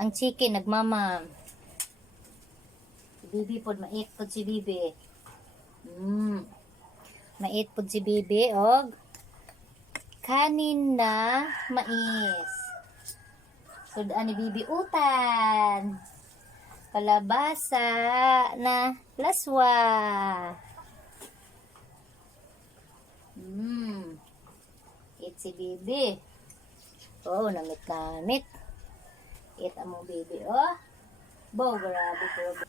Ang chicken nagmamam. Si Bibi pod mait pod si Bibi. Mait pod si Bibi og kanin na mais. Sudan ni Bibi utan. Kalabasa na laswa. Eat si Bibi. Oh, namit-namit. Eat mo Bibi, oh. Bow, grabe ko.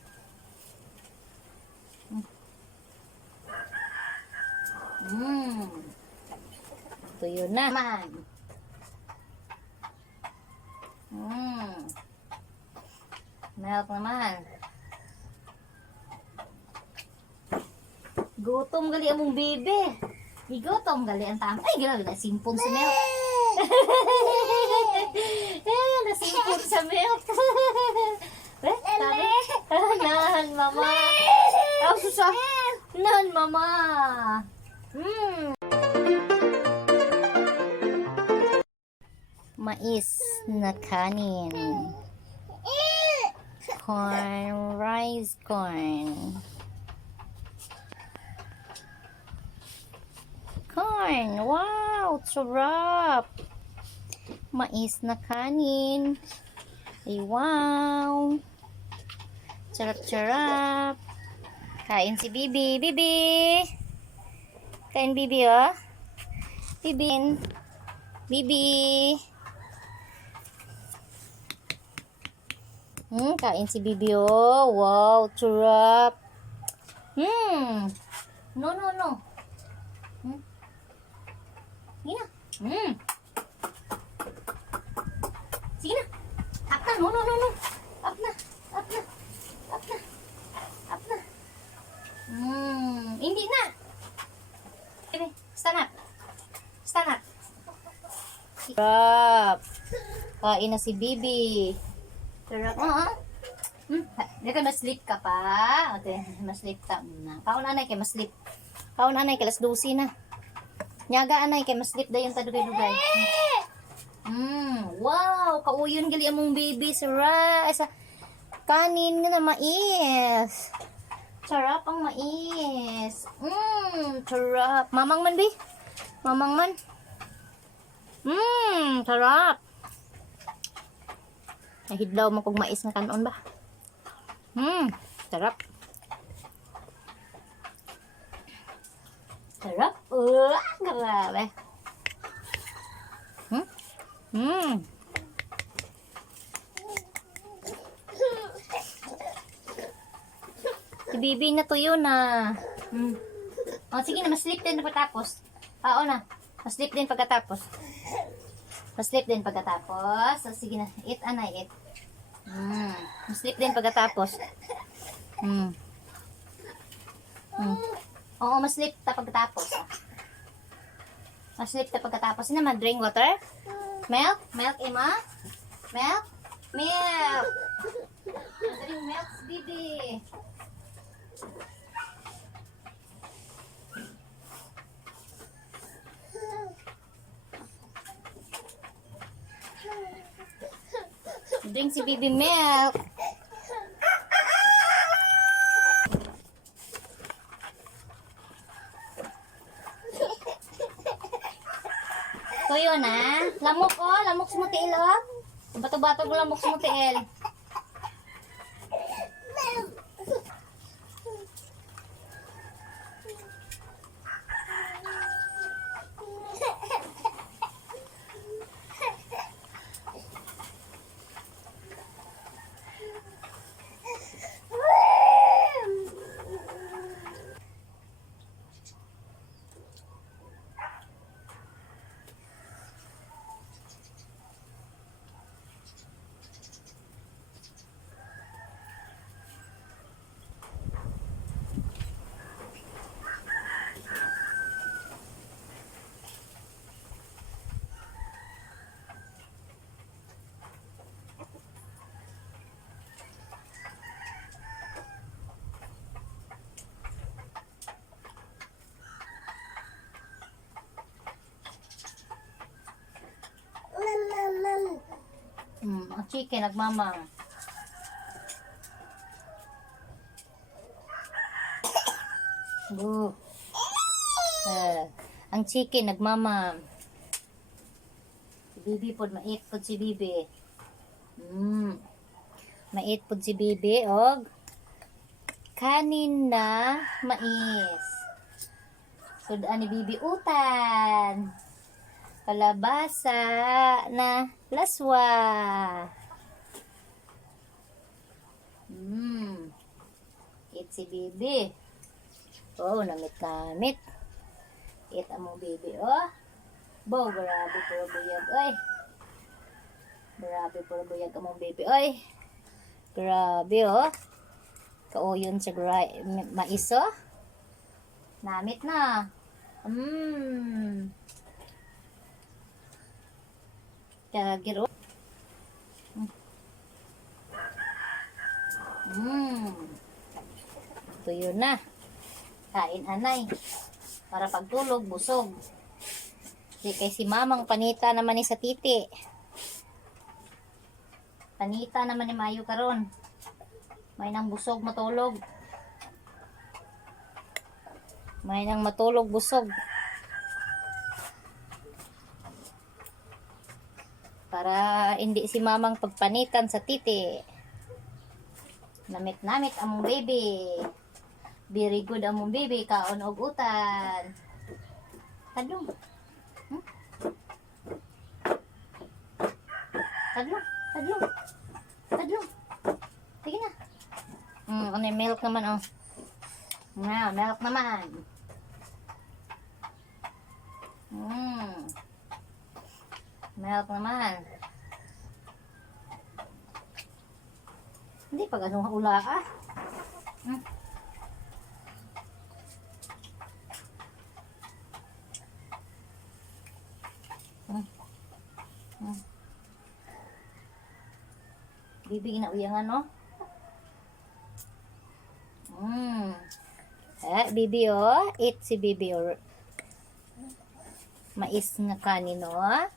Tuyo naman. Milk naman. Gutom gali among Bibi. Gutom gali ang tama. Ay, ginagawa na simpon sa milk. Nasimpon sa milk. Nahan, mama. Oh, susah. Nahan, mama. Mais na kanin. Corn, rice corn. Corn, wow, sarap. Mais na kanin. Ay, wow. Sarap-sarap. Kain si Bibi. Bibi. Kain Bibi, oh. Bibi. Bibi. Kain si Bibi, oh. Wow, sarap. No, no, no. Sige na. Sige na. Up na. No, no, no, no. Up na. Up na. Up na. Up na. Hindi na. Bibi, stand up. Stand up. Sarap. Kain na si Bibi. Sarap. Dito mas-sleep ka pa. Okay, mas-sleep ka muna. Kaon anay kay mas-sleep. Kaon anay kay alas 12 na. Nyaga anay kay mas-sleep dayon ta dugay-dugay. Wow, kauyon gali among Bibi. Sarap. Sa kanin na mais. Sarap ang mais. Sarap. Mamang man, Bi? Mamang man. Sarap. Nahidlaw mo kong mais nga kanon ba? Sarap. Sarap. Grabe. Si Bibi na tuyo na. O, sige na, mas-sleep din pagkatapos. Oo na, mas-sleep din pagkatapos. Mas-sleep din pagkatapos. So, sige na, eat anay, eat. Mas-sleep din pagkatapos. Oo, mas-sleep ta pagkatapos. Mas-sleep ta pagkatapos. Sino naman, drink water? Milk? Milk, Emma? Milk? Milk! Drink milk, Bibi. Drink si Bibi milk. Tuyo na. Lamok, oh. Lamok sa mutiil, oh. Bato-bato ko lamok sa mutiil. Ang chicken nagmamam. Boo. Ang chicken nagmamam. Si Bibi pod mait pod si Bibi. Mait pod si Bibi og kanin na mais. Sudaan ni Bibi utan. Kalabasa na laswa. Eat si Bibi. Oh, namit-namit. Eat among Bibi, oh. Bo, grabe puro buyag, oy. Grabe puro buyag among Bibi, oy. Grabe, oh. Kauyon sa mais, oh. Namit na. Kagiro. Tuyo na. Kain anay. Para pagtulog, busog. Di kay si mamang panita naman ni sa titi. Panita naman ni Mayo karon. May nang busog matulog. May nang matulog busog. Para hindi si mamang pagpanitan sa titi. Namit-namit among baby. Very good among baby. Kaon og utan. Tadlong. Tadlong. Sige na. Ano yung milk naman, oh. Milk naman. Milk naman. Hindi pa ganun ula, ah. Bibi na uyangan, no? Bibi, oh. Eat si Bibi, oh. Mais nga kanin, oh.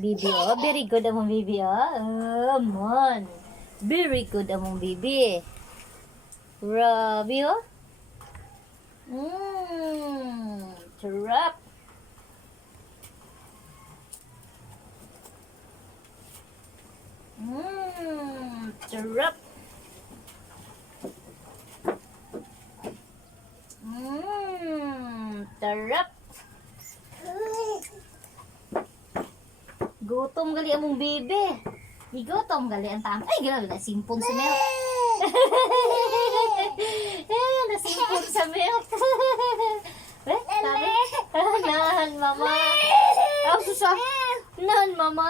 Bibi, oh. Very good among Bibi, oh. Man. Very good among Bibi. Grabe, oh. Sarap. Sarap. Sarap. Gutom gali among Bibi. Gutom gali ang tama. Ay, gira na simpon sa milk. Nasimpon sa milk. Sabi? Nan, mama. Oh, susa. Nan, mama.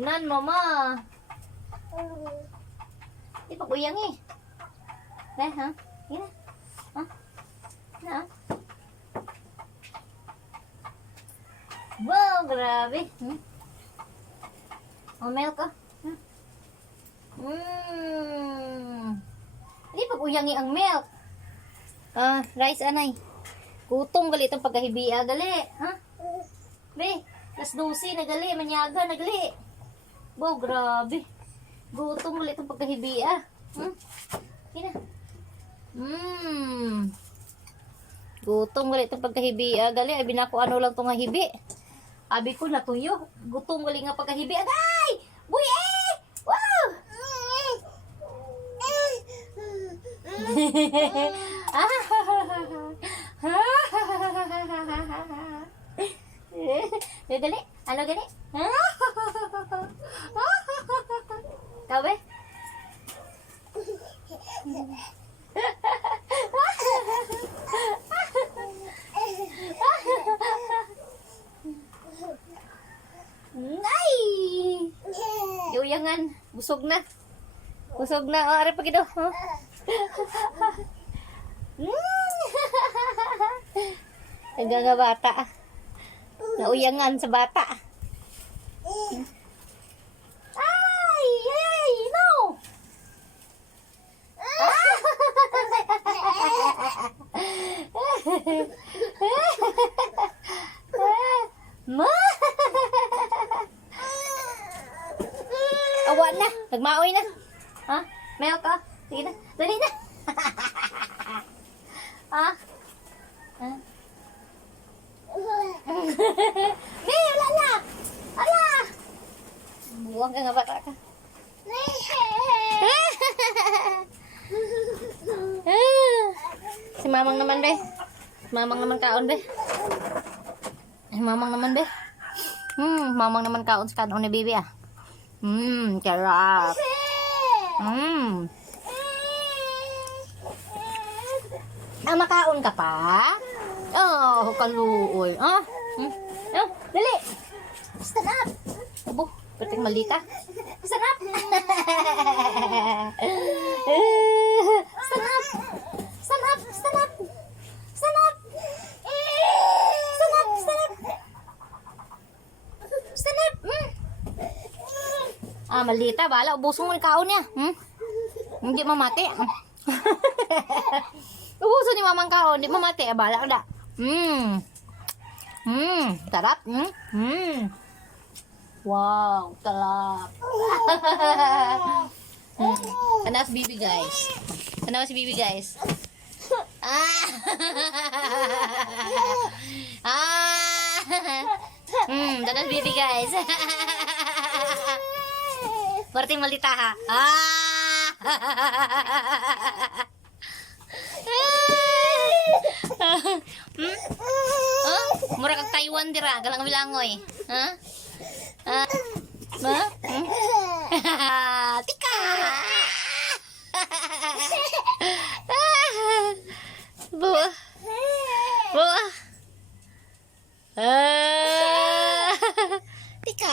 Nan, mama. Di pa kuyang, eh. Ha? Gina. Ha? Na? Wow, grabe. Milk, oh. Hindi pa kuyangi ang milk. Rice anay. Gutom gali itong pagkahibia gali. Ha? Be, tas 12 na gali. Manyaga na gali. Wow, grabe. Gutom gali itong pagkahibia. Kina. Gutom gali itong pagkahibia gali. Abi na ko ano lang itong hibi. Abi ko natuyo. Gutom gali nga pagkahibia. Agay! Buy eh! Wow! Dali? Ano gani? Kabe? Ay! Yuyangan. Busog na. Busog na. O, ari pa gido. Naganga bata. Nauyangan sa bata. Ay! Ay! No! Ma! Awa na. Nagmaoy na. Ha? Milk ka? Sige na. Dali na. Ha? Ha? May, wala na. Ala. Buwang ka nga bata ka. Si mamang naman be. Mamang naman kaon be. Mamang naman be. Mamang naman kaon sa kanon ni baby ah. Sarap. Makaon ka pa? Oh, kaluoy. Dali. Stand up. Abo, pating malita. Stand up. Stand up. Stand up. Stand up. Stand up. Stand up. Stand up. Stand up. Malita. Bala, ubusin mo yung kaon niya. Hindi mamati. Ubusin ni mamang kaon. Hindi mamati. Bala ka da. Sarap. Wow, sarap. Tanaw si Bibi guys. Tanaw si Bibi guys. Tanaw si Bibi guys. Berarti malita ha. Mura kag Taiwan dira, galang bilangoy. Tika. Buah. Buah. Tika.